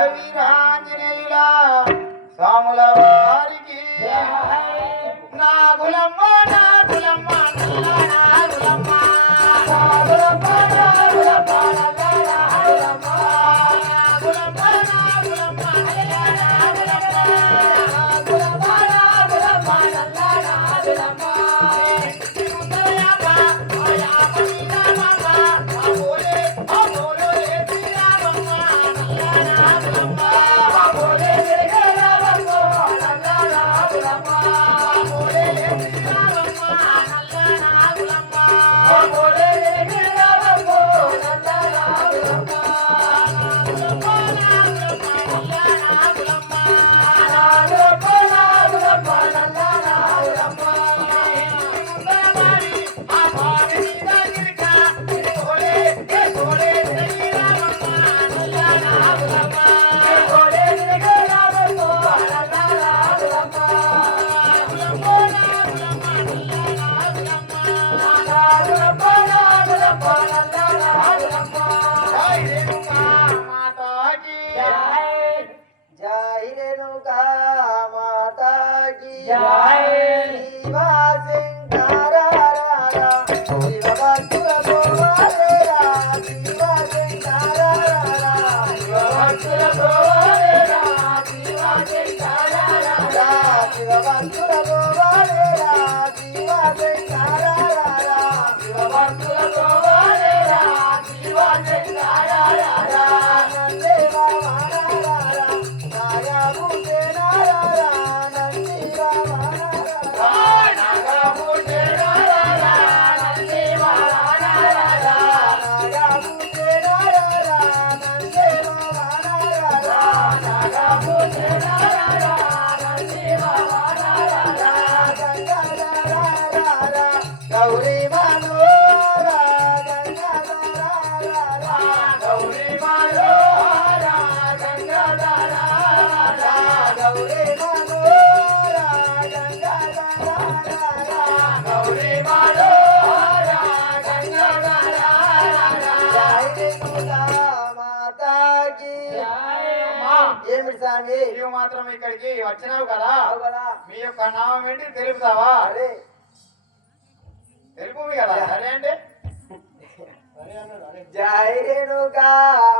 వీరాంజనేయుల స్వాముల వారికి నాగులమ్మ నాగులమ్మ నాగులమ్మ నాగులమ్మ నాగులమ్మ నాగులమ్మ నీవు మాత్రం ఇక్కడికి వచ్చినావు కదా, మీ యొక్క నామం ఏంటి తెలుపుతావా? తెలుపు కదా. సరే అంటే జై రేణుకా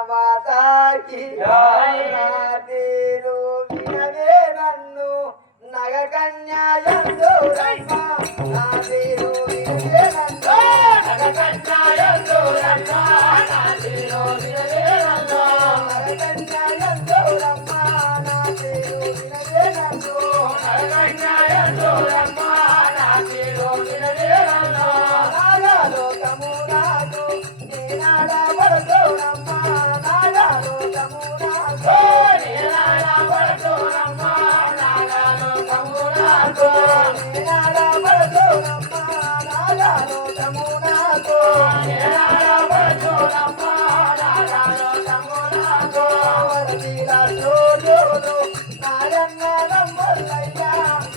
మాతాకి వినవే నన్ను నగ కన్యాయందు రమ్మ నా తీరు వినవే నన్ను నగ కన్యాయందు రమ్మ నా తీరు వినవే నన్ను నగ కన్యాయందు రమ్మ నా తీరు వినవే నన్ను నగ కన్యాయందు రమ్మ నా తీరు వినవే నన్ను నాగలోకము నాకు నేనాడ పడుతోనమ్మ నాగలోకము నాకు నేనాడ పడుతోనమ్మ నాగలోకము నాకు నేనాడ పడుతోనమ్మ నాగలోకము నాకు నేనాడ పడుతోనమ్మ నాగలోకము నాకు వరదీలా జోజోలో నాయన్న నమ్మల్లయ్య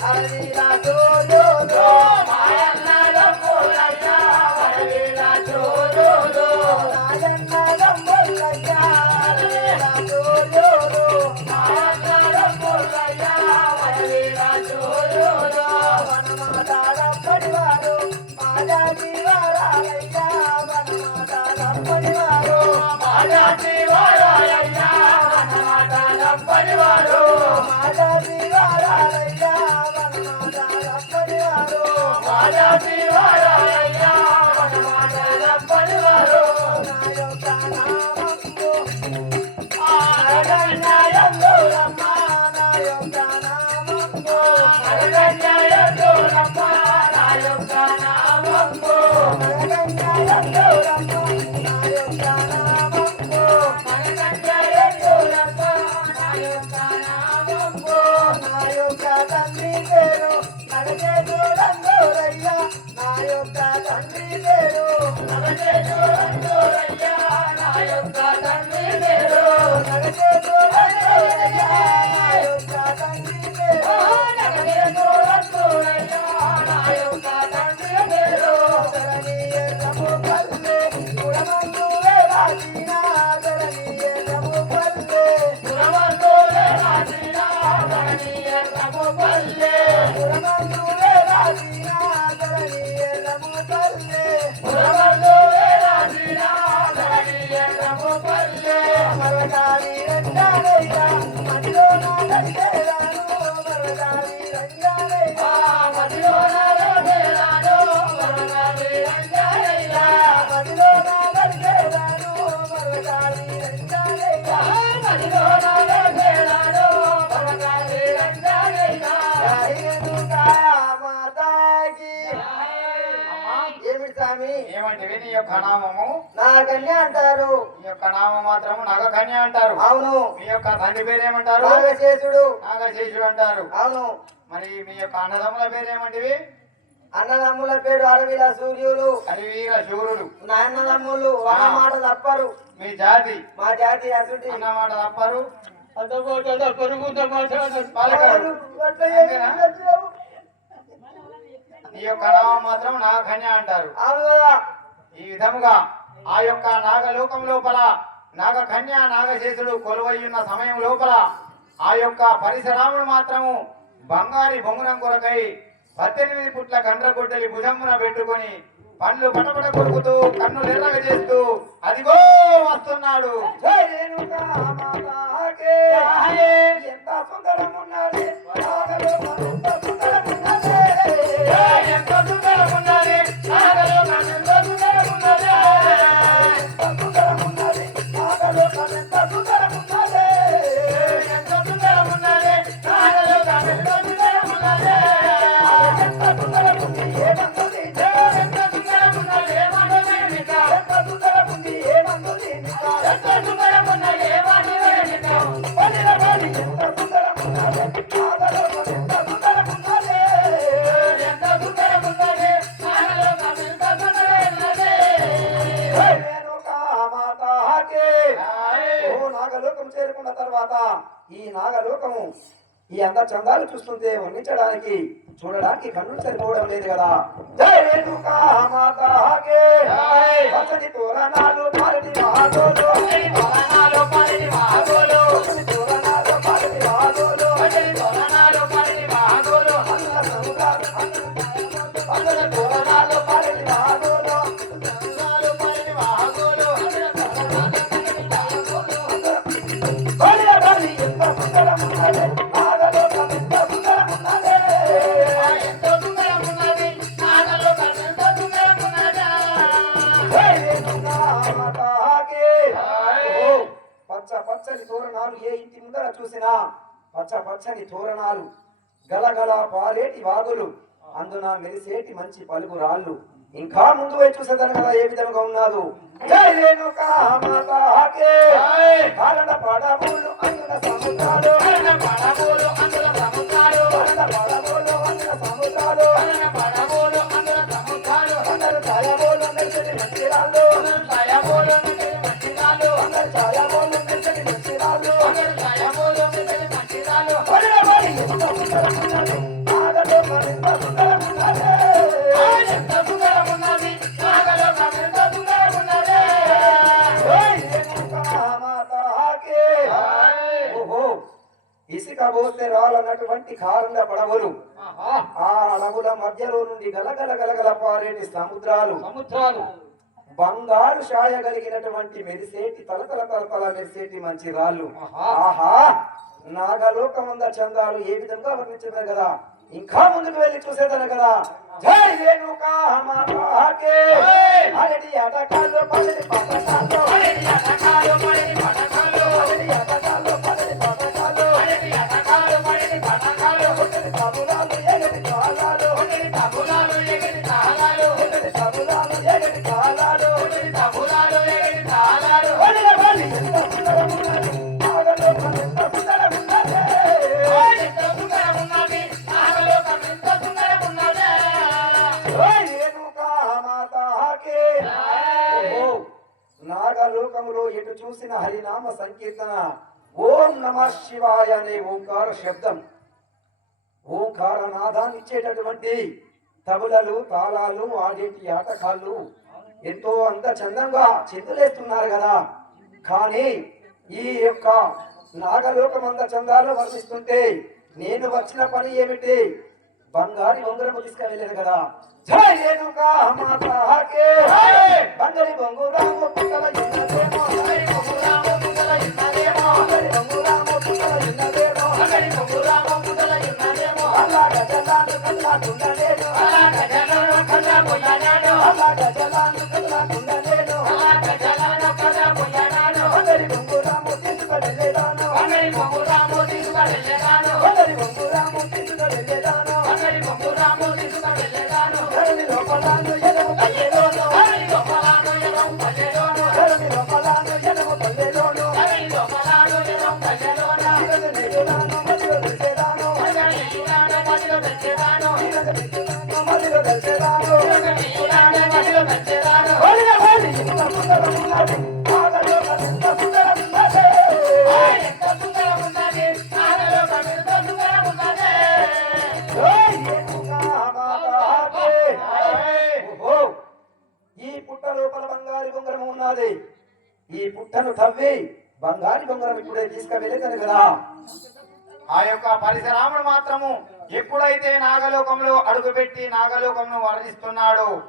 అరదీలా జోజోలో నాయన్న నమ్మల్లయ్య అరదీలా జోజోలో నాయన్న నమ్మల్లయ్య అరదీలా జోజోలో నాయన్న నమ్మల్లయ్య అరదీలా జోజోలో వనమాటాడప్పడివారు మాజాటి వారాలయ్య వనమాటాడప్పడివారు మాజాటి వారాలయ్య వనమాటాడప్పడివారు మాజాటి వారాలయ్య వనమాటాడప్పడివారు మాజాటి వారాలయ్య వనమాటాడప్పడివారు నా యొక్క నామము ఏమిటి స్వామి? ఏమంటివి నీ యొక్క నామము? నా కన్య అంటారు. నీ యొక్క నామం మాత్రము నాగకన్య అంటారు. అవును. మీ యొక్క తండ్రి పేరు ఏమంటారు? నాగశేషుడు. నాగశేషుడు అంటారు. అవును. మరి మీ యొక్క అన్నదమ్ముల పేరు ఏమంటివి? అన్నదమ్ముల పేరు అడవిల సూర్యులు. హరివీర శూరులు. నా అన్నదమ్ములు అన్న మాట తప్పరు. మీ జాతి మా జాతి అసుటి అన్న మాట తప్పరు. పలకరు. నీ యొక్క నామం మాత్రం నాగకన్య అంటారు. అవును కదా. ఈ విధముగా ఆ యొక్క నాగలోకం లోపల నాగకన్య నాగశేషుడు కొలువై ఉన్న సమయం లోపల ఆ యొక్క పరిసరాముడు మాత్రము బంగారి బొంగురం కొరకై 18 పుట్ల కండ్రగొడ్డలి భుజమున పెట్టుకొని పండ్లు పటపట కొరుకుతూ కన్నులు ఎర్రగ చేస్తూ అదిగో వస్తున్నాడు. జై రేణుకా మాతాకే. ఎంత సుందరం ఉన్నది నాగలోకం, ఎంత సుందరం ఉన్నది. ఎంత సుందరం ఉన్నది నాగలోకం, ఎంత సుందరం ఉన్నది. ఎంత సుందరం ఉన్నది నాగలోకం, ఎంత సుందరం ఉన్నది. ఎంత సుందరం ఉన్నది నాగలోకం, ఎంత సుందరం ఉన్నది. ఎంత సుందరం ఉంది ఏమందుది. ఎంత సుందరం ఉన్నది ఏమన్నది నిక. ఎంత సుందరం ఉంది ఏమందుది నిక. ఎంత సుందరం ఉన్నది ఏమన్నది నిక. వదిల వది ఎంత సుందరం ఉన్నది నాగలోకం, ఎంత సుందరం ఉన్నది. ఎంత సుందరం ఉన్నది నాగలోకం, ఎంత సుందరం ఉన్నది. జై రేణుకా మాతాకే. ఆయ్. ఓ నాగలోకం చేరుకున్న తర్వాత ఈ నాగలోకము ఈ అంద చందాలు చూస్తుంటే వర్ణించడానికి చూడడానికి కన్నులు సరిపోవడం లేదు కదా. జై రేణుకా మాతాకే. ఆయ్. పచ్చని తోరణాలు పారిని మహాగోలు. తోరణాలు పరిని మహాగోలు. పచ్చని తోరణాలు పారిని మహాగోలు. తోరణాలు పరిని మహాగోలు. అన్న సముద్రాలు పచ్చని తోరణాలు పారిని మహాగోలు. తోరణాలు పరిని మహాగోలు. బలియ బలి ఎంత సుందరం ఉన్నది నాగలోకం, ఎంత సుందరం ఉన్నది. ఎంత సుందరం ఉన్నది నాగలోకం, ఎంత సుందరం ఉన్నది. జై రేణుకా మాతాకే. ఆయ్. ఓ పచ్చ పచ్చని తోరణాలు ఏ ఇంటి ముందర చూసినా పచ్చ పచ్చని తోరణాలు, గలగల పారేటి వాగులు, అందున మెరిసేటి మంచి పలుగు రాళ్ళు. ఇంకా ముందు పోయి చూసేదాను కదా ఏ విధంగా ఉన్నాదు. జై రేణుకా మాతాకే. ఆయ్. కారణ పడవులు అందున సముద్రాలు. కరణ పడవోలు అందుల సముద్రాలు. కారణ పడవులు అందున సముద్రాలు. కరణ పడవోలు అందుల సముద్రాలు. అందరు ఛాయబోలు మెరిసెటి మంచి రాళ్ళు. దయబోలు నిజని మంచిరాలు. అందరు ఛాయబోలు మెరిసెటి మంచి రాళ్ళు. దయబోలు నిజని మంచిరాలు. బలియ బలి ఎంత సుందరం ఉన్నది నాగలోకం, ఎంత సుందరం ఉన్నది. ఎంత సుందరం ఉన్నది నాగలోకం, ఎంత సుందరం ఉన్నది. జై రేణుకా మాతాకే. ఆయ్. ఓహో ఇసుక పోస్తే రాలన్నటువంటి కారుండ పడవలు, ఆహా. ఆ అడవుల మధ్యలో నుండి గలగల గలగల పారేటి సముద్రాలు, సముద్రాలు. బంగారు ఛాయ కలిగినటువంటి మెరిసేటి తలతల తలతల మెరిసేటి మంచి రాళ్ళు. ఆహా. ఆహా నాగలోకమంద చందాలు ఏ విధంగా వర్ణించమే కదా. ఇంకా ముందుకు వెళ్ళి చూసేదాను కదా. జై రేణుకా మాతాకే. ఆయ్. అరటి అటకాలు పడని పటకాలు. అడవి అటకాలు పడిని పటకాలు. అరటి అటకాలు పడని పటకాలు. అడవి అటకాలు పడిని పటకాలు. ఒకటి తబులాలు ఎగటి కాలాలు. ఒకటి తబులాలు ఎగిరి తాళాలు. ఒకటి తబులాలు ఎగటి కాలాలు. ఒకటి తబులాలు ఎగిరి తాళాలు. బలియ బలి ఎంత సుందరం ఉన్నది నాగలోకం, ఎంత సుందరం ఉన్నది. ఎంత సుందరం ఉన్నది నాగలోకం, ఎంత సుందరం ఉన్నది. జై రేణుకా మాతాకే. ఆయ్. ఓ నాగలోకములో ఎటు చూసిన హరినామ సంకీర్తన, ఓం నమ శివాయ అనే ఓంకార శబ్దం, ఓంకార నాదాన్ని ఇచ్చేటటువంటి తబులలు తాళాలు ఆడేటి ఆటకాళ్ళు ఎంతో అంత చందంగా చిందులేస్తున్నారు కదా. కానీ ఈ యొక్క నాగలోకం అంత చందాలు వర్ణిస్తుంటే నేను వచ్చిన పని ఏమిటి? బంగారి బొంగురము తీసుకెళ్ళలేదు కదా. జై రేణుకా మాతాకే. బంగారి బొంగురాము పుట్టల ఇన్నదేమో. ఒకటి బొంగురాము పుట్టల ఇన్నదేమో. బంగారి బొంగురాము పుట్టల ఇన్నదేమో. ఒకటి బొంగురాము పుట్టల ఇన్నదేమో. అల్లా గజలాను కల్లా కుండలేను. అలా గజలను కథ పొయ్యనాడు. అల్లా గజలాను కల్లా కుండలేను. అలా గజలను కథ పొయ్యనాడు. బంగారి బొంగురాము తీసుకెళ్ళలేదా. ఈ పుట్టను తవ్వి బంగారు బొంగరం ఇప్పుడే తీసుకువెళ్ళేదని కదా. ఆ యొక్క పరశురాముడు మాత్రము ఎప్పుడైతే నాగలోకంలో అడుగుపెట్టి నాగలోకంను వర్ణిస్తున్నాడో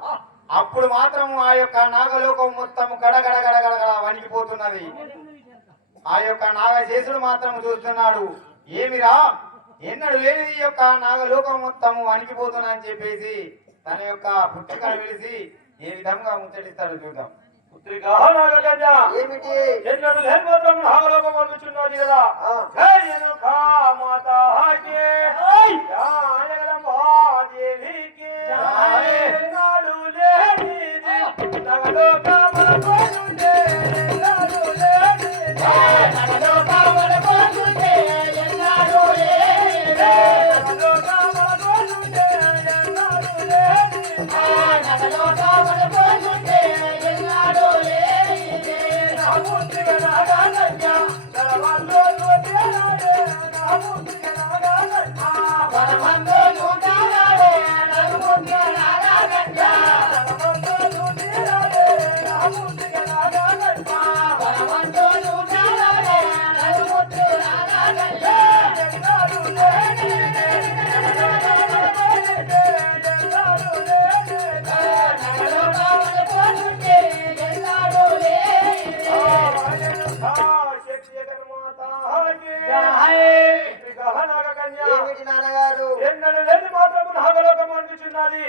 అప్పుడు మాత్రము ఆ యొక్క నాగలోకం మొత్తం గడగడ గడగడ వణికిపోతున్నది. ఆ యొక్క నాగశేషుడు మాత్రం చూస్తున్నాడు, ఏమిరా ఎన్నడు లేని ఈ యొక్క నాగలోకం మొత్తము వణికిపోతున్నా అని చెప్పేసి తన యొక్క పుత్రికను పిలిచి ఏ విధంగా ముచ్చటిస్తాడో చూద్దాం. పుత్రిక నాగకన్య ఏమిటి? ఎన్నడు లేని మాత్రం నాగలోకం అనుచున్నది కదా. జై రేణుకా మాతాకి జయ జగదంబాదేవికి నాడు లేనిది నాగలోకమనుకుంటే నాడు లేనిది నాగలోకమనుకుంటే ఎన్నాడు లేనిది నాగలోకమనుకుంటే నాడు లేనిది నాగలోకమనుకుంటే ఎన్నాడు లేనిది నా పుత్రిక నాగకన్య నరవంలో తేలాడే నా పుత్రిక నాగకన్య వరమందు నూతనాడే నలుగుండ్ల నాగకన్య నరవంలో తేలాడే నా పుత్రిక నాగకన్య వరమందు నూతనాడే నలుగుండ్ల నాగకన్య జగదాలు లేని జగదాలు లేని నాగలోకమనుకుంటే ఎన్నాడు లేనిది శక్తి జగన్మాతాకి జై. పుత్రిక నాగకన్య ఏమిటి నాన్నగారు? ఎన్నడు లేని మాత్రము నాగలోకం అనిపించున్నది.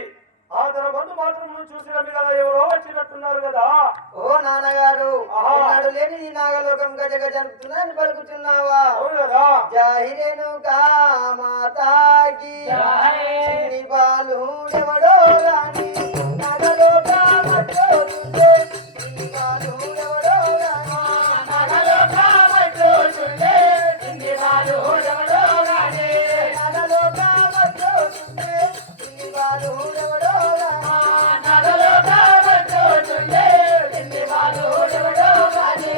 ఆ తన బంధు మాత్రం నువ్వు చూసిన మీద ఎవరో వచ్చినట్టున్నారు కదా. ఓ నాన్నగారు, ఆహా. ఈనాడు లేని ఈ నాగలోకం గజ గజ అనుకుతున్నాను పలుకుతున్నావా? అవును కదా. జాహిరేనుకా మాతాకి జై. చిన్ని బాలుడెవడో రాని నాగలోకమట్లోనుండే చిన్ని బాలుడెవడో రాని నాగలోకమట్లోనుండే చిన్ని బాలుడెవడో రాని నాగలోకమట్లోనుండే చిన్ని బాలుడెవడో రాని నాగలోకమట్లోనుండే చిన్ని బాలుడెవడో రాని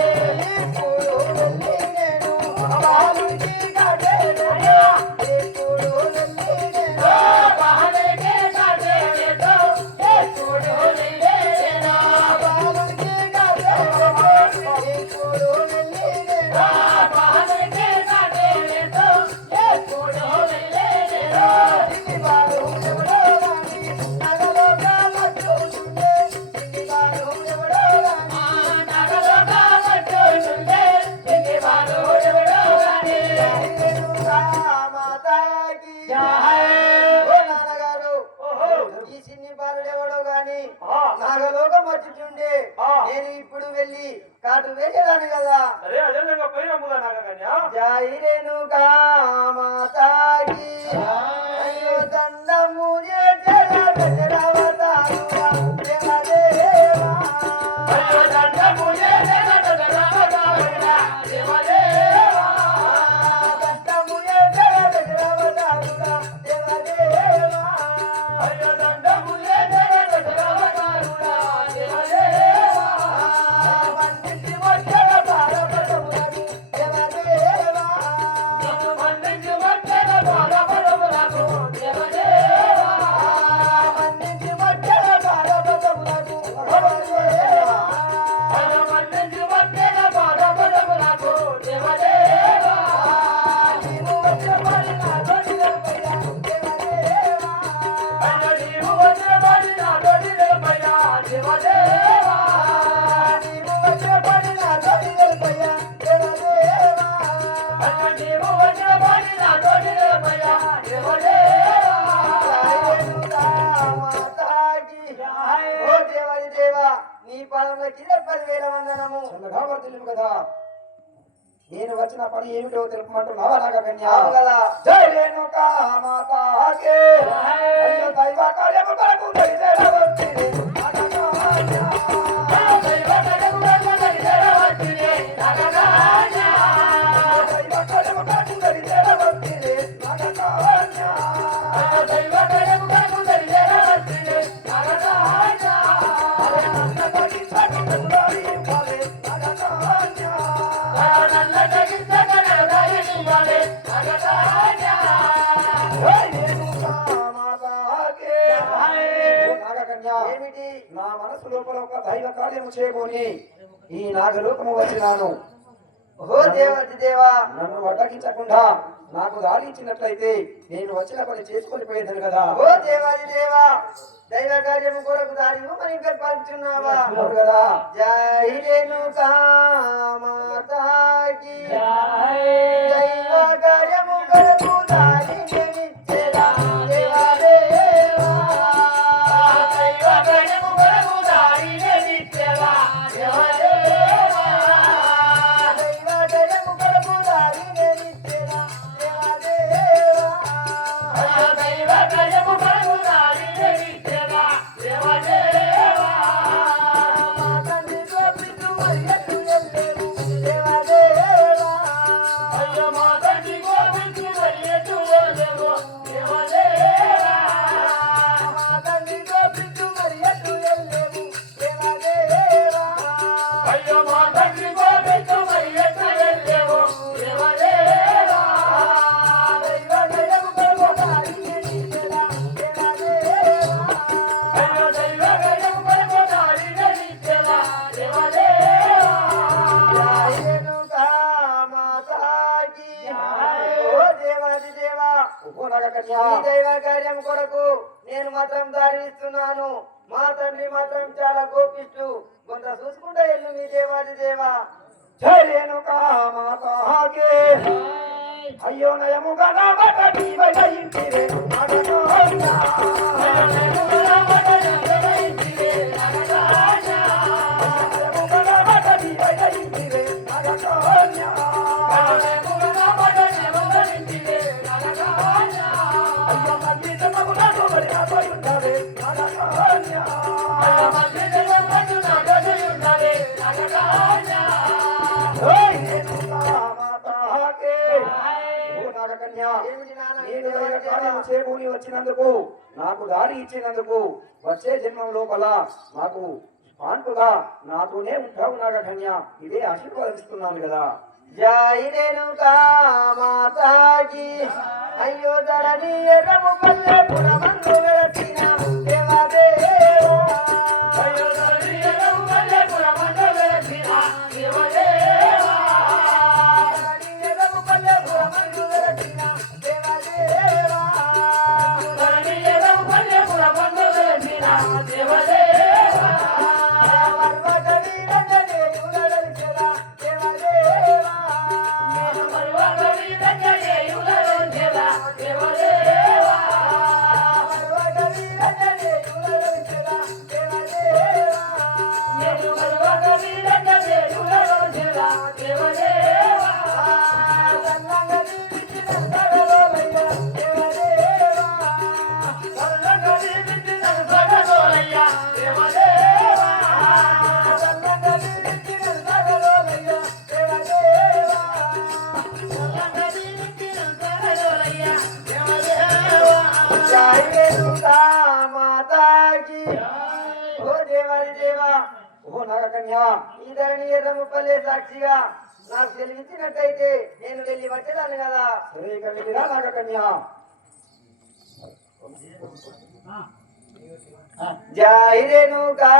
ఇప్పుడు వెళ్ళి నేను బాలుడికి కట్టేను. ఇప్పుడు వెళ్ళి నేను బాలుడికి కట్టేను. ఎప్పుడు వెళ్ళేను. బాలుడికి కట్టేను. ఇప్పుడు వెళ్ళి నేను బాలుడికి కట్టేను. ఎప్పుడు వెళ్ళేను. చిన్ని బాలుడెవడో రాని నాగలోకమట్లోనుండే చిన్ని బాలుడెవడో రాని నాగలోకమట్లోనుండే చిన్ని బాలుడెవడో రాని జాహిరేనుకా మాతాకి జై. ఓ నాన్నగారు, ఓహో. ఈ చిన్ని బాలుడెవడో గాని ఆ. నాగలోకం వచ్చుచుండే ఆ. నేను ఇప్పుడు వెళ్ళి కాటు వేసేదాను కదా. సరే అదే విధంగా పోయినమ్ముగా నాగకన్య. జాయిరేనుకా మాతాకి అయ్యో దండము చేసేలా దశరవతారుడా దేవదేవా. అయ్యో దండము చేసేలా దశరవతారుడా దేవదేవా. దండము చేసేలా దశరవతారుడా దేవదేవా. అయ్యో దండము చేసేలా దశరవతారుడా దేవదేవా. వంటింటి వచ్చల భారతములకు దేవదేవా. నిన్ను మన్నించి వచ్చెద బాలబలములకు దేవదేవా. వంటింటి వచ్చల భారతములకు దేవదేవా. అయ్యో మన్నించి వచ్చెద బాలబలములకు దేవదేవా. నీవు వచ్చబడి నా తొడిగలపయ్యా దేవదేవా. అయ్యో నీవు వచ్చబడి నా తొడిగలపయ్యా దేవదేవా. నీవు వచ్చబడి నా తొడిగలపయ్యా దేవదేవా. అయ్యో నీవు వచ్చబడి నా తొడిగలపయ్యా దేవదేవా. జాయిరేనుకా మాతాకి ఓ దేవాది దేవా, నీ పాదముల కింద 10,000 వందనము. చల్లగా వర్ధిల్లుము కదా. నేను వచ్చిన పని ఏమిటో తెలుపమంటున్నావా నాగకన్య? అవును కదా. జై రేణుకా మాతాకి అయ్యో దైవ కార్యము కొరకు దరిచేరవచ్చిరి నాగకన్య. దైవ కడగులకు దరిచేరవచ్చిరి నాగకన్య. దైవ కార్యము కొరకు దరిచేరవచ్చిరి నాగకన్య. దైవ కడగులకు దరిచేరవచ్చిరి నాగకన్య. నన్న తగ్గించకు నన్నురాలి ఇవ్వాలి నాగకన్య. నల్ల తగించగలదాయని ఇవ్వాలి నాగకన్య. జై రేణుకా మాతాకి ఓ నాగకన్య, ఏమిటి? నా మనసు లోపల ఒక దైవ కార్యము చేయబోని ఈ నాగలోకము వచ్చినాను. ఓ దేవాది దేవా, నన్ను అడ్డగించకుండా నాకు దారి ఇచ్చినట్లయితే నేను వచ్చిన పని చేసుకొని పోయేదాను కదా. ఓ దేవాది దేవా, దైవ కార్యము కొరకు దారి మరి కల్పించున్నావా అవును కదా. జై రేణుకా మాతాకి దైవ కార్యము కొరకు దారి నిచ్చెదా దేవా దేవా, దైవ కార్యము కొరకు దారి నిచ్చెదా దేవా దేవా, దైవ కార్యము కొరకు దారి నిచ్చెదా దేవా దేవా, దైవ కార్యము కొరకు దారి నిచ్చెదా దేవా దేవా, మా తండ్రి గోపితు అయ్యకు ఎల్లెవు దేవా దేవా, అయ్యో మా తండ్రి గోపితు అయ్యకు ఎల్లెవు దేవా దేవా, మా తండ్రి గోపితు అయ్యకు ఎల్లెవు దేవా దేవా, అయ్యో మా తండ్రి గోపితు అయ్యకు ఎల్లెవు దేవా దేవా, దైవ గయము కొరకు దారి నిచ్చెదా దేవా దేవా, అయ్యో దైవ గయము కొరకు దారి నిచ్చెదా దేవా దేవా, జై రేణుకా మాతాకి. ఓ దేవాది దేవా, ఓ నాగకన్యా, ఈ దైవ కార్యం కొరకు నేను మాత్రం దారి ఇస్తున్నాను. మా తండ్రి మాత్రం చాలా కోపిస్తూ కొంత చూసుకుంటా ఎల్లు మీ దేవాది దేవా. జై రేణుకా మాతాకే. అయ్యో నయముగా నా బటటి బయటిరే నాగకన్యా. నయముగా నా బటటి బయటిరే నాగకన్యా. అయ్యో మళ్ళీ జన్మమున తోబడి ఆపై ఉండవే నాగకన్యా. ఓయ్ రేణుకా మాతాకే. ఓ నాగకన్యా, ఏమిటి నాన్న మీ నేను దేవాది దైవ దేవా? కార్యము చేకూని వచ్చినందుకు నాకు దారి ఇచ్చినందుకు వచ్చే జన్మం లోపల నాకు పాన్పుగా నాతోనే ఉంటావు నాగకన్యా. ఇదే ఆశీర్వాదం ఇస్తున్నాను కదా. జై రేణుకా మాతాకి. అయ్యో ధరణి ఎర్రము పల్లె పురమందు వెలసిన దేవా దేవా, అయ్యో ధరణి ఎర్రము పల్లె పురమందు వెలసిన దేవా దేవా, ధరణి ఎర్రము పల్లె పురమందు వెలసిన దేవా దేవా, ధరణి ఎర్రము పల్లె పురమందు వెలసిన దేవా దేవా, వర్వక వీరంగనే యులదలిచెదా దేవా దేవా, వర్వక వీరంగనే యులదలిచెదా దేవా దేవా, వర్వక వీరంగనే యులదలిచెదా దేవా దేవా, వర్వక వీరంగనే యులదలిచెదా దేవా దేవా, సల్లంగా దీవించిన సగలోలయ్య దేవా దేవా, సల్లంగా దీవించిన సగలోలయ్య దేవా దేవా, సల్లంగా దీవించిన సగలోలయ్య దేవా దేవా, సల్లంగా దీవించిన సగలోలయ్య దేవా దేవా. జై రేణుకా మాతాకి. ఓ దేవాది దేవా, ఓ నాగకన్యా, ఈ ధరణి ఎర్రము పల్లె సాక్షిగా నాకు తెలివించినట్టయితే నేను వెళ్ళి వచ్చేదాన్ని కదా. సరే ఇక వెళ్ళిరా నాగకన్యా. జై రేణుకా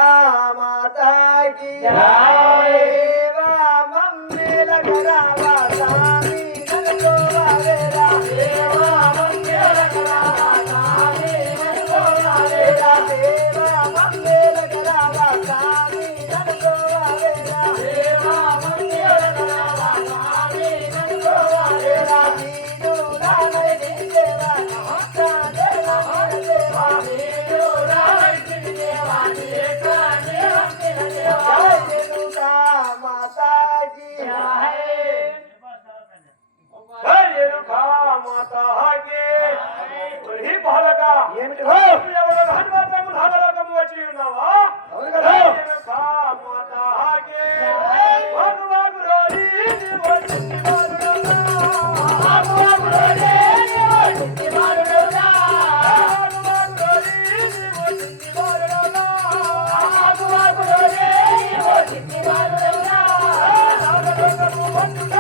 మాతాకి. దేవా మమ్మేల గరావా స్వామి నన్నుకోవాలేరా, దేవా మమ్మేల గరావా స్వామి నన్నుకోవాలేరా, దేవా మమ్మేల గరావా స్వామి నన్నుకోవాలేరా, దేవా మమ్మేల గరావా స్వామి నన్నుకోవాలేరా, నీను నానై దేవా నమస్తా దేవా దేవా, నీను నానై దేవా దేవా దేవా, జై రేణుకా మాతాకి. జై రేణుకా మాతాకి. ఒరి బాలక, ఏమిటి ఎవరు హనుమంతము నాగలోకము వచ్చి ఉన్నావా? అవును కదా. జై రేణుకా మాతాకి. వాగు వాగు రోరి నీవో చిన్ని వారుడవునా. వాగు వాగు రోరి నీవో చిన్ని వారుడవునా. వాగు వాగు రోరి నీవో చిన్ని వారుడవునా. వాగు వాగు రోరి నీవో చిన్ని వారుడవునా. నాగలోకము వచ్చుట